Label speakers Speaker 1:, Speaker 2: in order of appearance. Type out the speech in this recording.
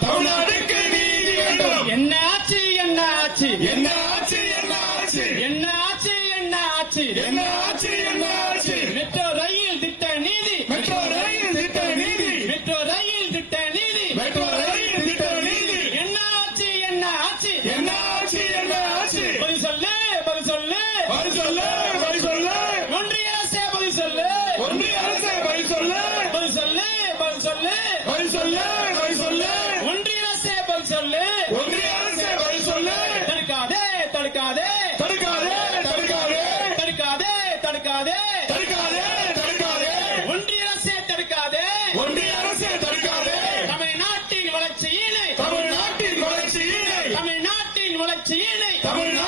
Speaker 1: வேண்டும் நீதி வேண்டும்.
Speaker 2: என்ன ஆட்சி என்ன ஆட்சி
Speaker 1: என்ன ஆட்சி என்ன ஆட்சி
Speaker 2: என்ன ஆட்சி என்ன ஆட்சி
Speaker 1: என்ன ஆட்சி என்ன ஆட்சி
Speaker 2: மெட்ரோ ரயில் திட்ட நீதி.
Speaker 1: மெட்ரோ ரயில் திட்ட நீதி.
Speaker 2: மெட்ரோ ரயில் திட்ட நீதி.
Speaker 1: மெட்ரோ ரயில் திட்ட நீதி.
Speaker 2: என்ன ஆட்சி என்ன ஆட்சி
Speaker 1: என்ன ஆட்சி என்ன ஆட்சி
Speaker 2: பதில் சொல்லு பதில் சொல்லு.
Speaker 1: சொல்லு பதில் சொல்லு.
Speaker 2: ஒன்றிய அரசே சொல்லு.
Speaker 1: ஒன்றிய அரசே பதில் சொல்லு.
Speaker 2: பதில் சொல்லு பதில் சொல்லு.
Speaker 1: பதில் சொல்லு.
Speaker 2: தடுக்காது.
Speaker 1: தடுக்காது தடுக்காது.
Speaker 2: ஒன்றிய அரசே தடுக்காது.
Speaker 1: ஒன்றிய அரசே தடுக்காது.
Speaker 2: தமிழ்நாட்டின் வளர்ச்சியினை
Speaker 1: தமிழ்நாட்டின் வளர்ச்சியினை
Speaker 2: தமிழ்நாட்டின் வளர்ச்சியினை
Speaker 1: தமிழ்நாட்டின்